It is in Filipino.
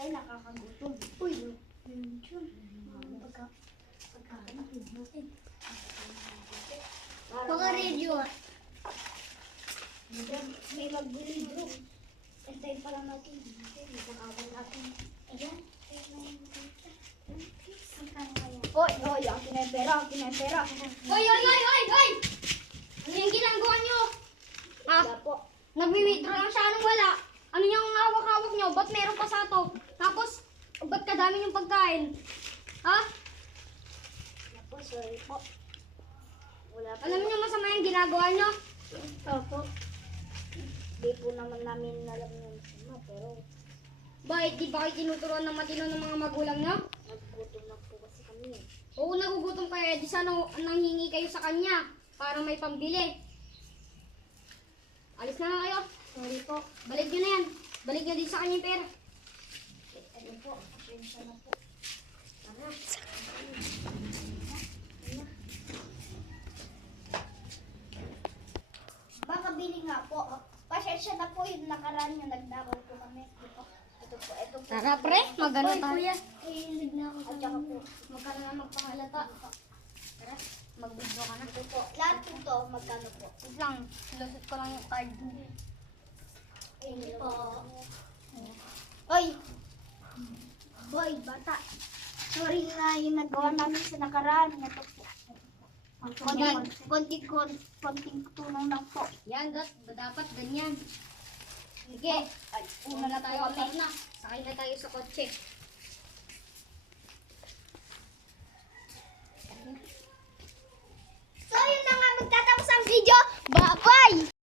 Ay, nakakagutom. Uy, yun. Pagkakagutom natin. Baka radio. May mag-radio. Antayin pa lang natin. Ipag-awal natin. Ayan. Oy, akin na yung pera, Oy! Ano yung ginagawa nyo? Wala po. Nagwi-withdraw lang siya, anong wala? Ano yung hawak-hawak nyo? Ba't meron pa sa to? Tapos, ba't kadami yung pagkain? Ha? Wala po, sorry po. Wala po. Alam niyo masama yung ginagawa nyo? Opo. Hindi po naman namin alam yung masama, pero Bakit di ba kayo tinuturuan ng matino ng mga magulang nyo? naggutom lang po kasi kami. Oo, nagugutom kayo. Di sana nanghingi kayo sa kanya para may pambili. Alis na nga kayo. Sorry po. Balik nyo na yan. Balik nyo din sa kanya yung pera. Ano po, pasensya na po. Tara. Baka bili nga po. Pasensya na po yung nakaraan yung nagnakaw po kami. Ito po. Tara pre, magano tayo. Kuya, hilig na ako. At saka po, Magkano na magpahalata. Tara, mag-withdraw ka na. ito po. Lahat po to, magkano po? Wait lang, lusot ko lang yung card. Hindi po. Oy! Boy, bata. Sorry na yung nagawa namin sa nakaraan. Ito po. Konting tulong lang po. Yan, dapat ganyan. Sige, una na tayo ulit na. Sakay na tayo sa kotse. So, yun na nga magtatapos ang video. Bye-bye!